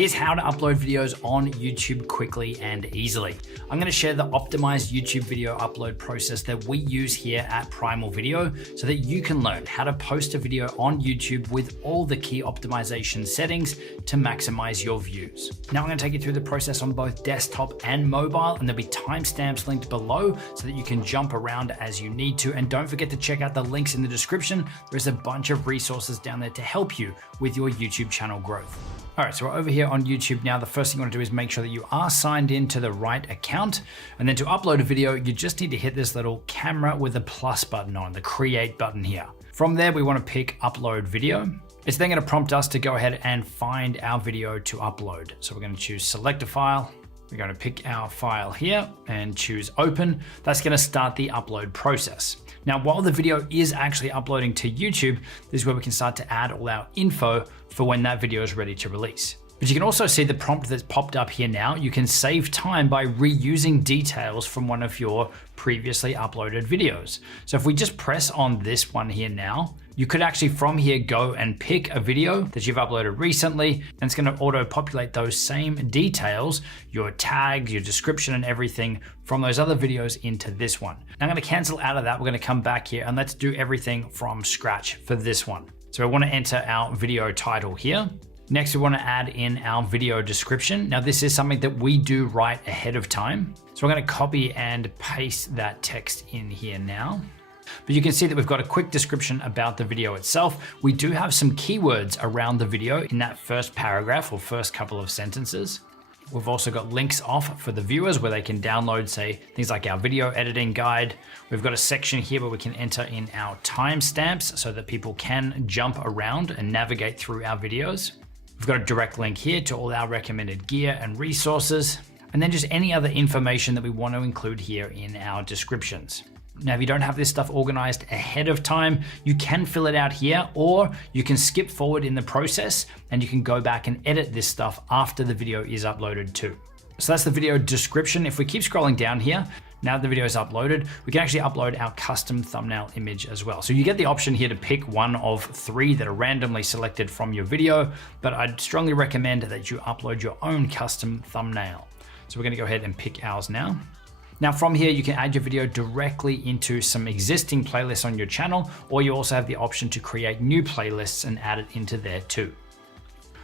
Here's how to upload videos on YouTube quickly and easily. I'm going to share the optimized YouTube video upload process that we use here at Primal Video so that you can learn how to post a video on YouTube with all the key optimization settings to maximize your views. Now I'm going to take you through the process on both desktop and mobile, and there'll be timestamps linked below so that you can jump around as you need to. And don't forget to check out the links in the description. There's a bunch of resources down there to help you with your YouTube channel growth. All right, so we're over here on YouTube now. The first thing you want to do is make sure that you are signed into the right account. And then to upload a video, you just need to hit this little camera with a plus button on, the create button here. From there, we want to pick upload video. It's then going to prompt us to go ahead and find our video to upload. So we're going to choose select a file. We're going to pick our file here and choose open. That's going to start the upload process. Now, while the video is actually uploading to YouTube, this is where we can start to add all our info for when that video is ready to release. But you can also see the prompt that's popped up here now. You can save time by reusing details from one of your previously uploaded videos. So if we just press on this one here now, you could actually from here go and pick a video that you've uploaded recently, and it's going to auto populate those same details, your tags, your description and everything from those other videos into this one. Now I'm going to cancel out of that. We're going to come back here and let's do everything from scratch for this one. So I want to enter our video title here. Next, we want to add in our video description. Now, this is something that we do right ahead of time. So we're going to copy and paste that text in here now. But you can see that we've got a quick description about the video itself. We do have some keywords around the video in that first paragraph or first couple of sentences. We've also got links off for the viewers where they can download, say, things like our video editing guide. We've got a section here where we can enter in our timestamps so that people can jump around and navigate through our videos. We've got a direct link here to all our recommended gear and resources, and then just any other information that we want to include here in our descriptions. Now, if you don't have this stuff organized ahead of time, you can fill it out here, or you can skip forward in the process and you can go back and edit this stuff after the video is uploaded too. So that's the video description. If we keep scrolling down here, now that the video is uploaded, we can actually upload our custom thumbnail image as well. So you get the option here to pick one of 3 that are randomly selected from your video, but I'd strongly recommend that you upload your own custom thumbnail. So we're going to go ahead and pick ours now. Now from here, you can add your video directly into some existing playlists on your channel, or you also have the option to create new playlists and add it into there too.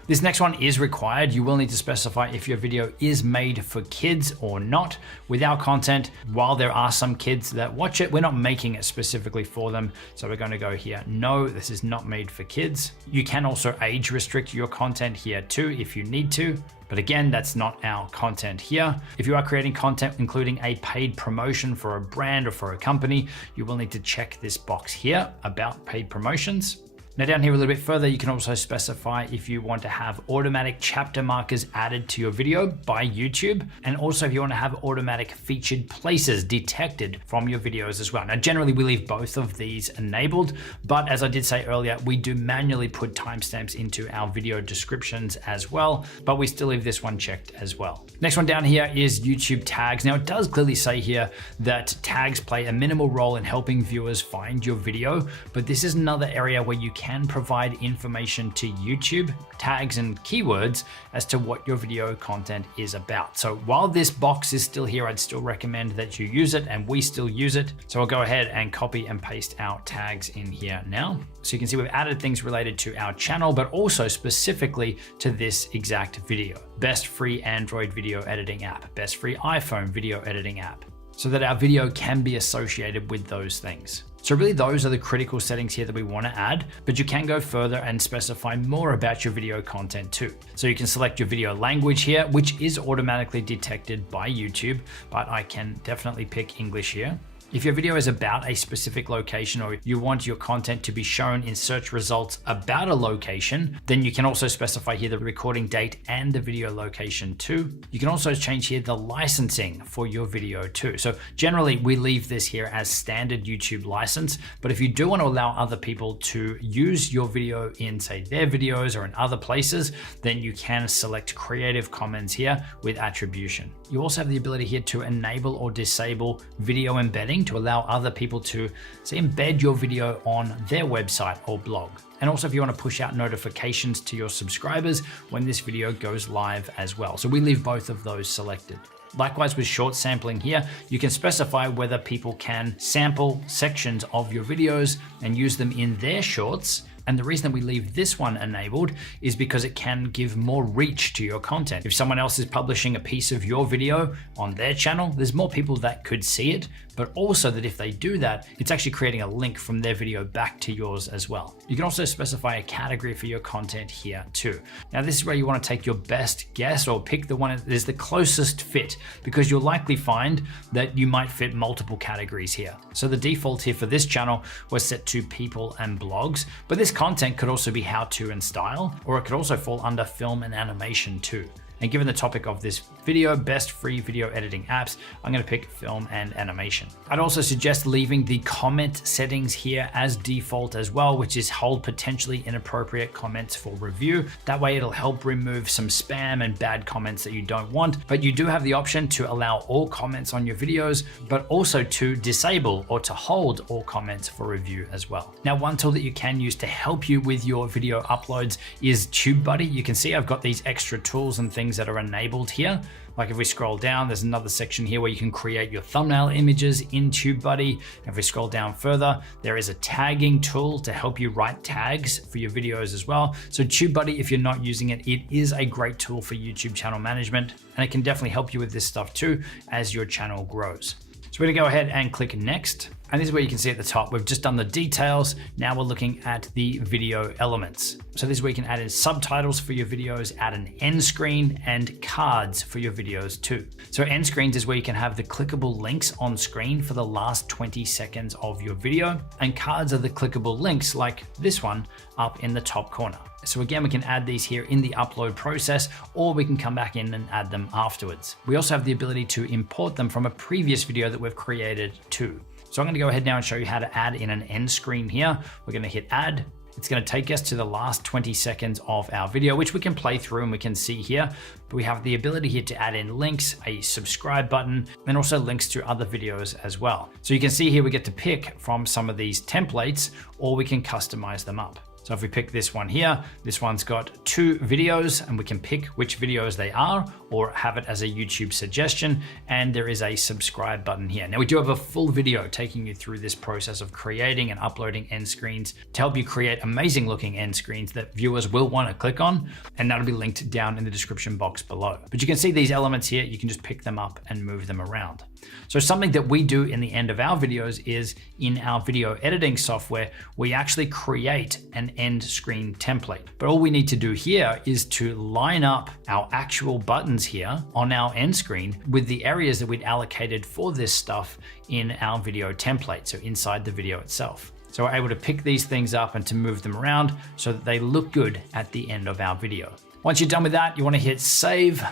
This next one is required. You will need to specify if your video is made for kids or not. With our content, while there are some kids that watch it, we're not making it specifically for them. So we're going to go here, no, this is not made for kids. You can also age restrict your content here too if you need to. But again, that's not our content here. If you are creating content including a paid promotion for a brand or for a company, you will need to check this box here about paid promotions. Now down here a little bit further, you can also specify if you want to have automatic chapter markers added to your video by YouTube, and also if you want to have automatic featured places detected from your videos as well. Now generally we leave both of these enabled, but as I did say earlier, we do manually put timestamps into our video descriptions as well, but we still leave this one checked as well. Next one down here is YouTube tags. Now it does clearly say here that tags play a minimal role in helping viewers find your video, but this is another area where you can provide information to YouTube, tags and keywords as to what your video content is about. So while this box is still here, I'd still recommend that you use it, and we still use it. So I'll go ahead and copy and paste our tags in here now. So you can see we've added things related to our channel, but also specifically to this exact video. Best free Android video editing app, best free iPhone video editing app, so that our video can be associated with those things. So really those are the critical settings here that we want to add, but you can go further and specify more about your video content too. So you can select your video language here, which is automatically detected by YouTube, but I can definitely pick English here. If your video is about a specific location, or you want your content to be shown in search results about a location, then you can also specify here the recording date and the video location too. You can also change here the licensing for your video too. So generally we leave this here as standard YouTube license, but if you do want to allow other people to use your video in, say, their videos or in other places, then you can select Creative Commons here with attribution. You also have the ability here to enable or disable video embedding to allow other people to say embed your video on their website or blog. And also if you want to push out notifications to your subscribers when this video goes live as well. So we leave both of those selected. Likewise with short sampling here, you can specify whether people can sample sections of your videos and use them in their shorts. And the reason that we leave this one enabled is because it can give more reach to your content. If someone else is publishing a piece of your video on their channel, there's more people that could see it, but also that if they do that, it's actually creating a link from their video back to yours as well. You can also specify a category for your content here too. Now this is where you want to take your best guess or pick the one that is the closest fit, because you'll likely find that you might fit multiple categories here. So the default here for this channel was set to people and blogs, but this content could also be how to and style, or it could also fall under film and animation too. And given the topic of this video, best free video editing apps, I'm going to pick film and animation. I'd also suggest leaving the comment settings here as default as well, which is hold potentially inappropriate comments for review. That way it'll help remove some spam and bad comments that you don't want. But you do have the option to allow all comments on your videos, but also to disable or to hold all comments for review as well. Now, one tool that you can use to help you with your video uploads is TubeBuddy. You can see I've got these extra tools and things that are enabled here. Like if we scroll down, there's another section here where you can create your thumbnail images in TubeBuddy. If we scroll down further, there is a tagging tool to help you write tags for your videos as well. So TubeBuddy, if you're not using it, it is a great tool for YouTube channel management, and it can definitely help you with this stuff too as your channel grows. So we're gonna go ahead and click next. And this is where you can see at the top, we've just done the details. Now we're looking at the video elements. So this is where you can add in subtitles for your videos, add an end screen and cards for your videos too. So end screens is where you can have the clickable links on screen for the last 20 seconds of your video. And cards are the clickable links like this one up in the top corner. So again, we can add these here in the upload process, or we can come back in and add them afterwards. We also have the ability to import them from a previous video that we've created too. So I'm going to go ahead now and show you how to add in an end screen here. We're going to hit add. It's going to take us to the last 20 seconds of our video, which we can play through and we can see here. But we have the ability here to add in links, a subscribe button, and also links to other videos as well. So you can see here we get to pick from some of these templates, or we can customize them up. So if we pick this one here, this one's got 2 videos and we can pick which videos they are or have it as a YouTube suggestion. And there is a subscribe button here. Now we do have a full video taking you through this process of creating and uploading end screens to help you create amazing looking end screens that viewers will want to click on. And that'll be linked down in the description box below. But you can see these elements here, you can just pick them up and move them around. So something that we do in the end of our videos is in our video editing software, we actually create an end screen template. But all we need to do here is to line up our actual buttons here on our end screen with the areas that we'd allocated for this stuff in our video template, so inside the video itself. So we're able to pick these things up and to move them around so that they look good at the end of our video. Once you're done with that, you want to hit save.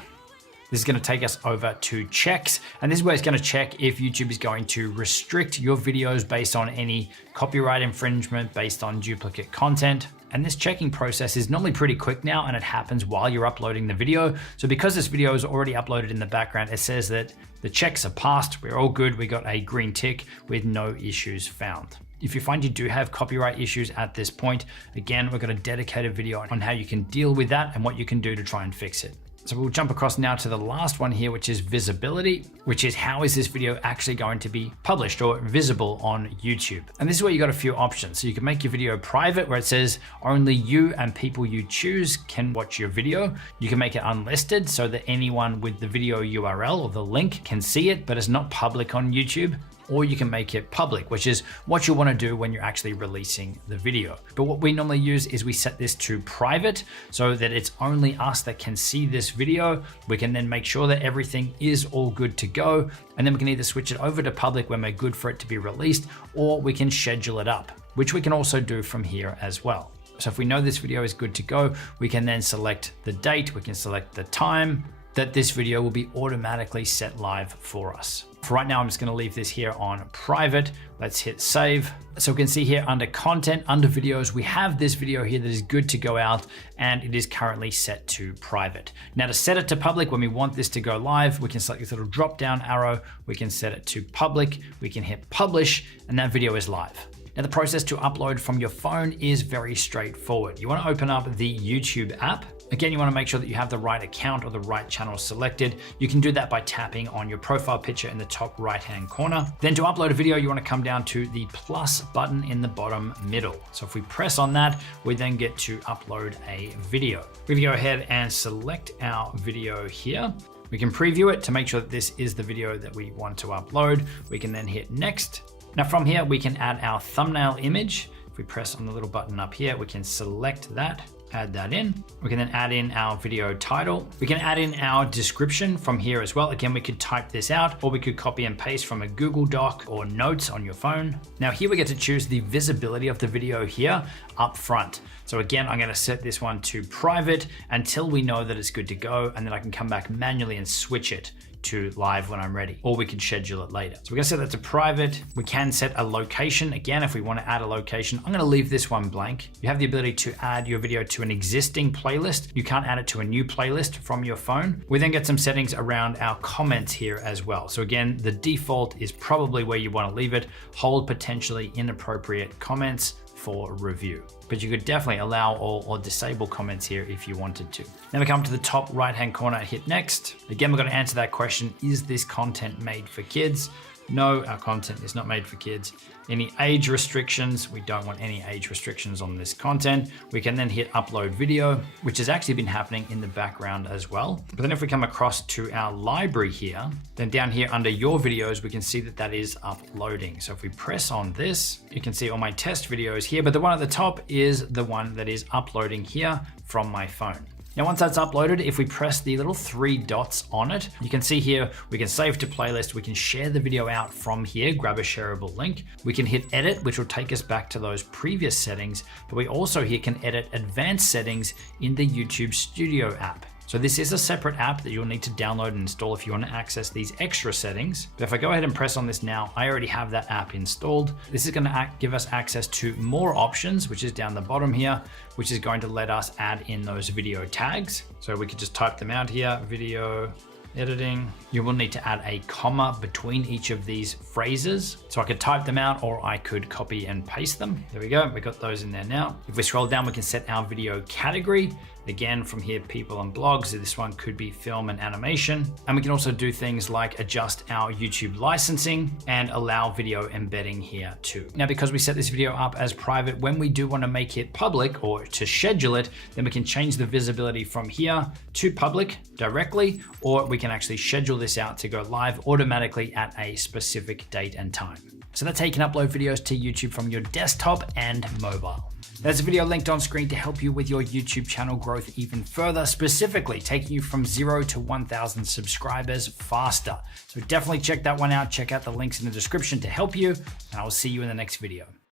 This is going to take us over to checks, and this is where it's going to check if YouTube is going to restrict your videos based on any copyright infringement, based on duplicate content. And this checking process is normally pretty quick now, and it happens while you're uploading the video. So because this video is already uploaded in the background, it says that the checks are passed, we're all good, we got a green tick with no issues found. If you find you do have copyright issues at this point, again, we've got a dedicated video on how you can deal with that and what you can do to try and fix it. So we'll jump across now to the last one here, which is visibility, which is how is this video actually going to be published or visible on YouTube? And this is where you got a few options. So you can make your video private where it says only you and people you choose can watch your video. You can make it unlisted so that anyone with the video URL or the link can see it, but it's not public on YouTube. Or you can make it public, which is what you want to do when you're actually releasing the video. But what we normally use is we set this to private so that it's only us that can see this video. We can then make sure that everything is all good to go. And then we can either switch it over to public when we're good for it to be released, or we can schedule it up, which we can also do from here as well. So if we know this video is good to go, we can then select the date, we can select the time that this video will be automatically set live for us. For right now, I'm just going to leave this here on private. Let's hit save. So we can see here under content, under videos, we have this video here that is good to go out, and it is currently set to private. Now to set it to public, when we want this to go live, we can select this little drop down arrow. We can set it to public. We can hit publish, and that video is live. Now the process to upload from your phone is very straightforward. You want to open up the YouTube app. Again, you want to make sure that you have the right account or the right channel selected. You can do that by tapping on your profile picture in the top right-hand corner. Then to upload a video, you want to come down to the plus button in the bottom middle. So if we press on that, we then get to upload a video. We can go ahead and select our video here. We can preview it to make sure that this is the video that we want to upload. We can then hit next. Now from here, we can add our thumbnail image. If we press on the little button up here, we can select that, add that in. We can then add in our video title. We can add in our description from here as well. Again, we could type this out, or we could copy and paste from a Google Doc or notes on your phone. Now here we get to choose the visibility of the video here up front. So again, I'm gonna set this one to private until we know that it's good to go, and then I can come back manually and switch it to live when I'm ready, or we could schedule it later. So we're gonna set that to private. We can set a location. Again, if we wanna add a location, I'm gonna leave this one blank. You have the ability to add your video to an existing playlist. You can't add it to a new playlist from your phone. We then get some settings around our comments here as well. So again, the default is probably where you wanna leave it. Hold potentially inappropriate comments for review. But you could definitely allow all or disable comments here if you wanted to. Then we come to the top right-hand corner, hit next. Again, we're gonna answer that question, is this content made for kids? No, our content is not made for kids. Any age restrictions? We don't want any age restrictions on this content. We can then hit upload video, which has actually been happening in the background as well. But then if we come across to our library here, then down here under your videos, we can see that that is uploading. So if we press on this, you can see all my test videos here, but the one at the top is the one that is uploading here from my phone. Now, once that's uploaded, if we press the little 3 dots on it, you can see here, we can save to playlist. We can share the video out from here, grab a shareable link. We can hit edit, which will take us back to those previous settings, but we also here can edit advanced settings in the YouTube Studio app. So this is a separate app that you'll need to download and install if you want to access these extra settings. But if I go ahead and press on this now, I already have that app installed. This is going to give us access to more options, which is down the bottom here, which is going to let us add in those video tags. So we could just type them out here, video editing. You will need to add a comma between each of these phrases. So I could type them out, or I could copy and paste them. There we go, we got those in there now. If we scroll down, we can set our video category. Again, from here, people and blogs. This one could be film and animation. And we can also do things like adjust our YouTube licensing and allow video embedding here too. Now, because we set this video up as private, when we do want to make it public or to schedule it, then we can change the visibility from here to public directly, or we can actually schedule this out to go live automatically at a specific date and time. So that's how you can upload videos to YouTube from your desktop and mobile. There's a video linked on screen to help you with your YouTube channel growth even further, specifically taking you from 0 to 1,000 subscribers faster. So definitely check that one out. Check out the links in the description to help you, and I will see you in the next video.